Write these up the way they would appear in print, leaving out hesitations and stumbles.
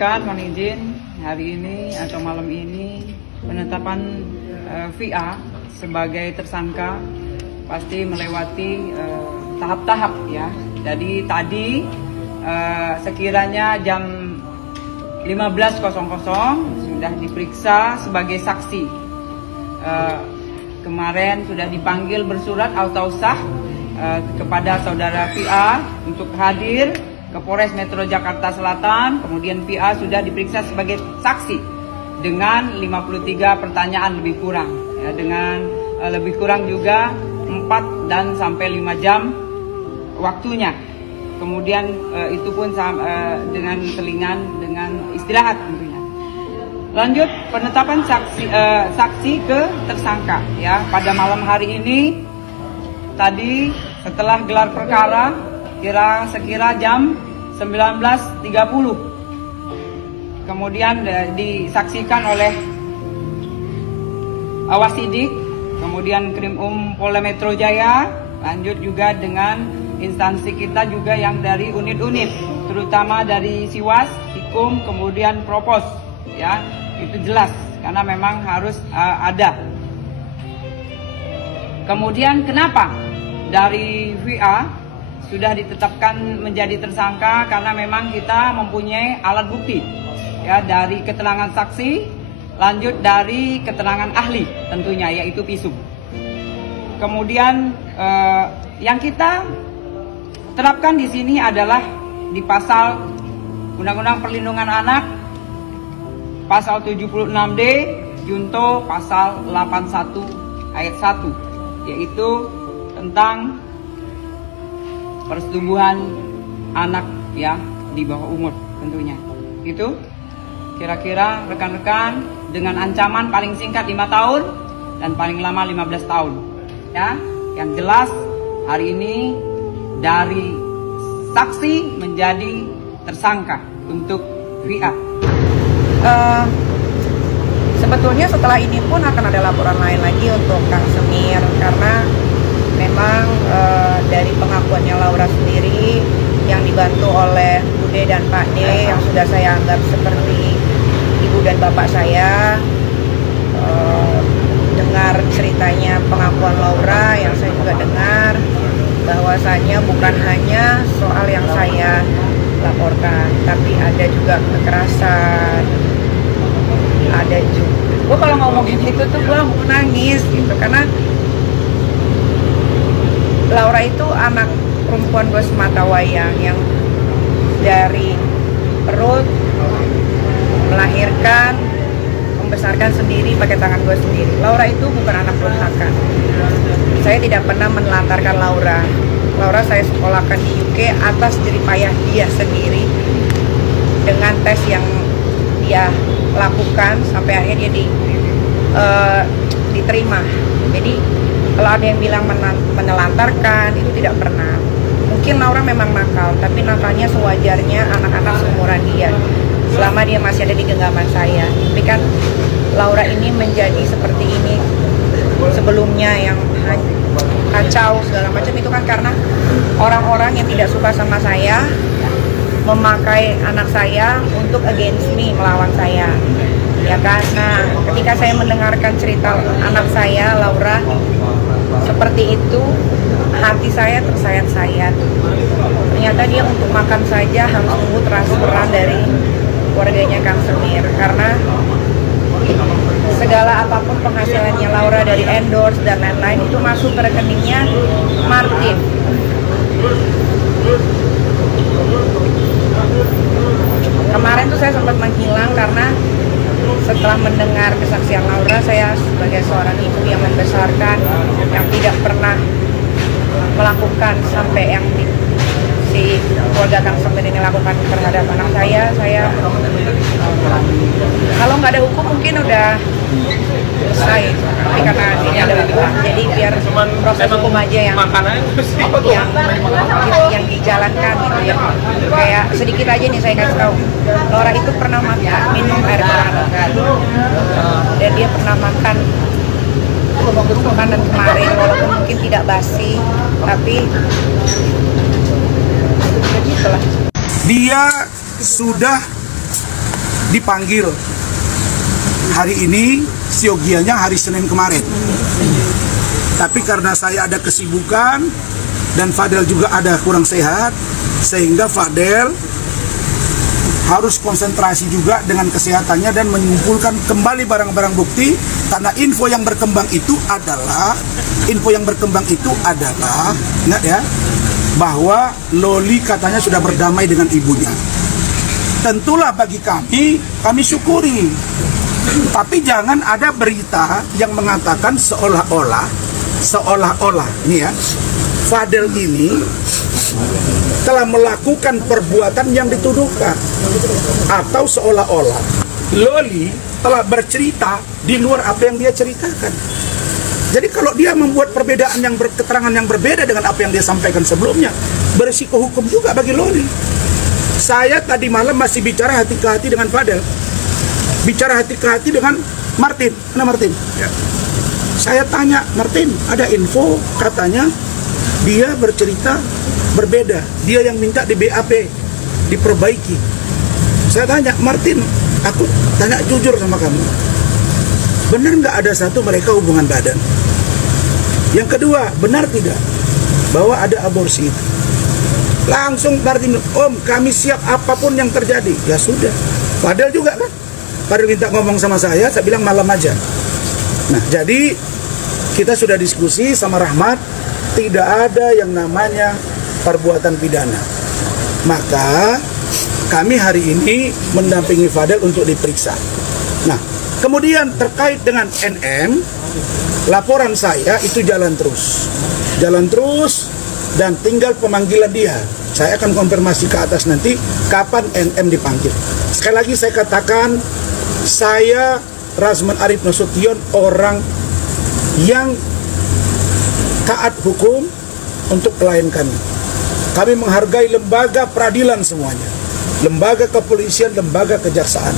Mohon izin hari ini atau malam ini penetapan VA sebagai tersangka pasti melewati tahap-tahap ya. Jadi tadi sekiranya jam 15.00 sudah diperiksa sebagai saksi. Kemarin sudah dipanggil bersurat auto sah kepada saudara VA untuk hadir ke Polres Metro Jakarta Selatan. Kemudian VA sudah diperiksa sebagai saksi dengan 53 pertanyaan lebih kurang ya, dengan lebih kurang juga 4 dan sampai 5 jam waktunya. Kemudian itu pun dengan selingan dengan istirahat tentunya. Lanjut penetapan saksi ke tersangka ya. Pada malam hari ini tadi setelah gelar perkara sekira jam 19.30 kemudian disaksikan oleh Wasidik, kemudian Krim Polda Metro Jaya, lanjut juga dengan instansi kita juga yang dari unit-unit, terutama dari Siwas, Hikum, kemudian Propos ya, itu jelas karena memang harus ada. Kemudian kenapa dari VA sudah ditetapkan menjadi tersangka? Karena memang kita mempunyai alat bukti ya, dari keterangan saksi, lanjut dari keterangan ahli tentunya yaitu visum. Kemudian yang kita terapkan di sini adalah di pasal Undang-Undang Perlindungan Anak pasal 76D junto pasal 81 ayat 1 yaitu tentang persetubuhan anak ya di bawah umur tentunya. Itu kira-kira rekan-rekan dengan ancaman paling singkat 5 tahun dan paling lama 15 tahun. Ya, yang jelas hari ini dari saksi menjadi tersangka untuk VA. Sebetulnya setelah ini pun akan ada laporan lain lagi untuk Kang Semir karena memang dari pengakuannya Laura sendiri yang dibantu oleh Bude dan Pak D yang sudah saya anggap seperti ibu dan bapak saya, dengar ceritanya pengakuan Laura yang saya juga dengar bahwasanya bukan hanya soal yang saya laporkan, tapi ada juga kekerasan, ada juga. Gue kalau ngomongin itu tuh gue mau nangis gitu karena Laura itu anak perempuan gue semata wayang yang dari perut melahirkan, membesarkan sendiri pakai tangan gue sendiri. Laura itu bukan anak durhaka. Saya tidak pernah menelantarkan Laura. Laura saya sekolahkan di UK atas jerih payah dia sendiri dengan tes yang dia lakukan sampai akhirnya dia diterima. Jadi kalau ada yang bilang menelantarkan, itu tidak pernah. Mungkin Laura memang nakal, tapi nakalnya sewajarnya anak-anak seumuran dia. Selama dia masih ada di genggaman saya. Tapi kan Laura ini menjadi seperti ini sebelumnya yang kacau segala macam itu kan karena orang-orang yang tidak suka sama saya memakai anak saya untuk against me, melawan saya. Ya kan? Nah, ketika saya mendengarkan cerita anak saya, Laura, seperti itu, hati saya tersayat-sayat. Ternyata dia untuk makan saja harus menunggu transferan dari keluarganya Kang Semir. Karena segala apapun penghasilannya Laura dari endorse dan lain-lain itu masuk ke rekeningnya Martin. Kemarin tuh saya sempat menghilang karena setelah mendengar kesaksian Laura, saya sebagai seorang ibu yang membesarkan, yang tidak pernah melakukan sampai yang si keluarga Kang Semir ini lakukan terhadap anak saya kalau nggak ada hukum mungkin udah selesai, tapi karena ini ada hukum, jadi biar proses hukum aja yang dijalankan gitu ya. Kayak sedikit aja nih saya kasih tahu, Laura itu pernah minum air keran dan dia pernah makan makanan kemarin walaupun mungkin tidak basi, tapi dia sudah dipanggil hari ini, siogianya hari Senin kemarin. Tapi karena saya ada kesibukan dan Fadel juga ada kurang sehat, sehingga Fadel harus konsentrasi juga dengan kesehatannya dan mengumpulkan kembali barang-barang bukti, karena info yang berkembang itu adalah ingat ya, bahwa Loli katanya sudah berdamai dengan ibunya. Tentulah bagi kami syukuri. Tapi jangan ada berita yang mengatakan seolah-olah ini ya, Fadel ini telah melakukan perbuatan yang dituduhkan, atau seolah-olah Loli telah bercerita di luar apa yang dia ceritakan. Jadi kalau dia membuat perbedaan keterangan yang berbeda dengan apa yang dia sampaikan sebelumnya, berisiko hukum juga bagi Loli. Saya tadi malam masih bicara hati ke hati dengan Fadel, bicara hati ke hati dengan Martin. Mana Martin? Ya. Saya tanya, Martin, ada info katanya dia bercerita berbeda, dia yang minta di BAP diperbaiki. Saya tanya, Martin, aku tanya jujur sama kamu, benar nggak ada satu mereka hubungan badan? Yang kedua, benar tidak bahwa ada aborsi itu? Langsung Martin, Om, kami siap apapun yang terjadi. Ya sudah. Fadel juga kan, Fadel minta ngomong sama saya bilang malam aja. Nah, jadi kita sudah diskusi sama Rahmat, tidak ada yang namanya perbuatan pidana. Maka kami hari ini mendampingi Fadel untuk diperiksa. Nah, kemudian terkait dengan NM, laporan saya itu jalan terus dan tinggal pemanggilan dia. Saya akan konfirmasi ke atas nanti kapan NM dipanggil. Sekali lagi saya katakan, saya Razman Arif Nasution orang yang taat hukum untuk klien kami. Kami menghargai lembaga peradilan semuanya, lembaga kepolisian, lembaga kejaksaan.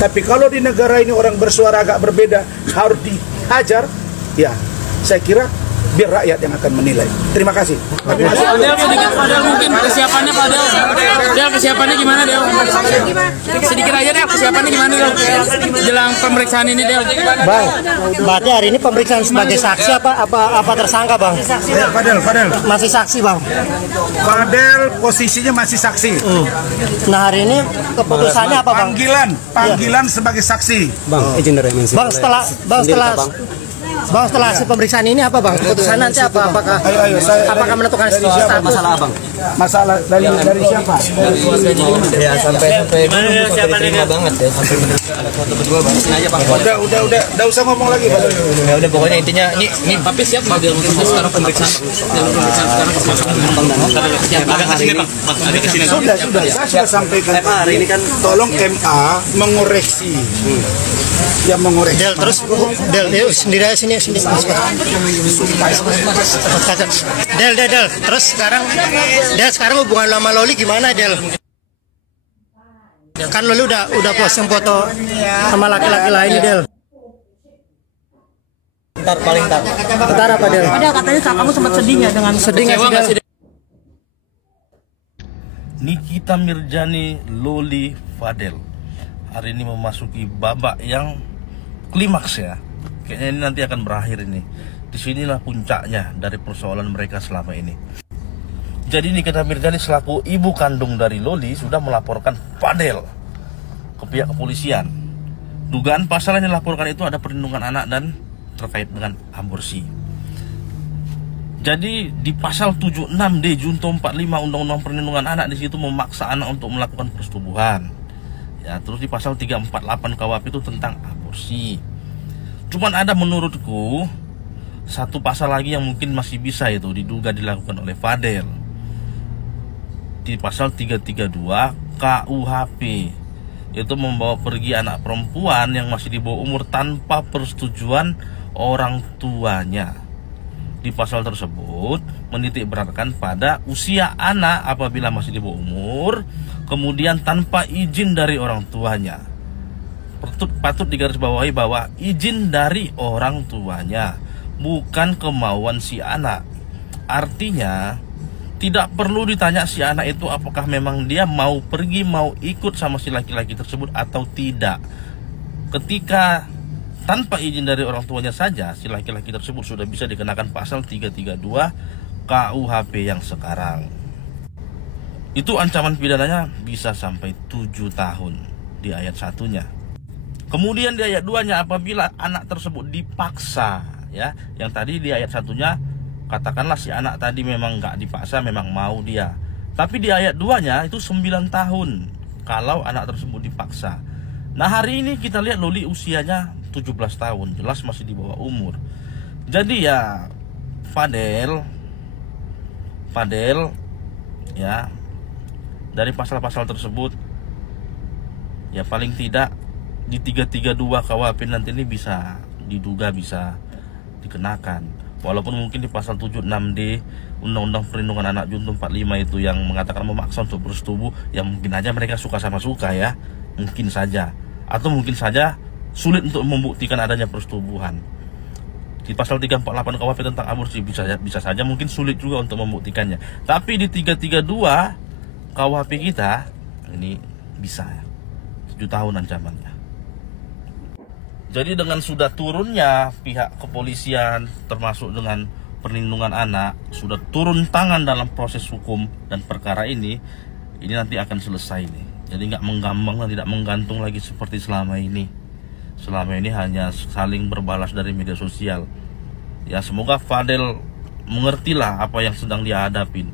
Tapi kalau di negara ini orang bersuara agak berbeda harus dihajar, ya saya kira biar rakyat yang akan menilai. Terima kasih. Padel mungkin kesiapannya kesiapannya gimana Del? Sedikit aja deh kesiapannya gimana Del? Jelang pemeriksaan ini Del. Bang, berarti hari ini pemeriksaan sebagai saksi apa tersangka Bang? Fadel. Masih saksi Bang. Fadel posisinya masih saksi. Nah hari ini keputusannya apa Bang? Panggilan sebagai saksi. Bang, izin dari MNC. Bang setelah si pemeriksaan ini apa Bang? Keputusan nanti apa? Apakah menentukan masalah Bang? Masalah dari siapa? Ya sampai dulu sampai diterima banget ya, sampai foto berdua Bang. Aja Bang. Udah usah ngomong lagi Bang. Ya udah pokoknya intinya ini Tapi siap nggak Del untuk sekarang pemeriksaan? Sekarang Sudah. Saya sudah sampaikan hari ini kan, tolong MA mengoreksi. Ya mengoreksi. Del sendiri aja sini. Del. Terus sekarang hubungan lama Loli gimana Del? Kan Loli udah posting foto sama laki-laki lain Del. Ntar apa Del? Padahal katanya kamu sempat sedihnya dengan Del. Nikita Mirjani Loli Fadel hari ini memasuki babak yang klimaks ya. Kayaknya ini nanti akan berakhir ini. Disinilah puncaknya dari persoalan mereka selama ini. Jadi Nikita Mirjani selaku ibu kandung dari Loli sudah melaporkan Fadel ke pihak kepolisian. Dugaan pasal yang dilaporkan itu ada perlindungan anak dan terkait dengan aborsi. Jadi di pasal 76D Junto 45 Undang-Undang Perlindungan Anak, di situ memaksa anak untuk melakukan persetubuhan. Ya, terus di pasal 348 KUHP itu tentang aborsi. Cuman ada menurutku satu pasal lagi yang mungkin masih bisa itu diduga dilakukan oleh Fadel. Di pasal 332 KUHP, yaitu membawa pergi anak perempuan yang masih di bawah umur tanpa persetujuan orang tuanya. Di pasal tersebut menitik beratkan pada usia anak apabila masih di bawah umur, kemudian tanpa izin dari orang tuanya. Patut digarisbawahi bahwa izin dari orang tuanya, bukan kemauan si anak. Artinya tidak perlu ditanya si anak itu apakah memang dia mau pergi, mau ikut sama si laki-laki tersebut atau tidak. Ketika tanpa izin dari orang tuanya saja, si laki-laki tersebut sudah bisa dikenakan pasal 332 KUHP yang sekarang. Itu ancaman pidananya bisa sampai 7 tahun di ayat 1-nya. Kemudian di ayat 2-nya, apabila anak tersebut dipaksa, ya, yang tadi di ayat 1-nya katakanlah si anak tadi memang nggak dipaksa, memang mau dia. Tapi di ayat 2-nya itu 9 tahun kalau anak tersebut dipaksa. Nah, hari ini kita lihat Loli usianya 17 tahun, jelas masih di bawah umur. Jadi ya Fadel ya, dari pasal-pasal tersebut ya paling tidak di 332 KUHP nanti ini bisa diduga bisa dikenakan. Walaupun mungkin di pasal 76D Undang-Undang Perlindungan Anak Junto 45 itu yang mengatakan memaksa untuk bersetubuh, ya mungkin aja mereka suka sama suka ya, mungkin saja. Atau mungkin saja sulit untuk membuktikan adanya persetubuhan. Di pasal 348 KUHP tentang aborsi bisa saja mungkin sulit juga untuk membuktikannya. Tapi di 332 KUHP kita ini bisa ya, 7 tahun ancamannya. Jadi dengan sudah turunnya pihak kepolisian termasuk dengan perlindungan anak sudah turun tangan dalam proses hukum dan perkara ini nanti akan selesai nih. Jadi nggak menggambang dan tidak menggantung lagi seperti selama ini. Selama ini hanya saling berbalas dari media sosial. Ya semoga Fadel mengertilah apa yang sedang dia hadapin.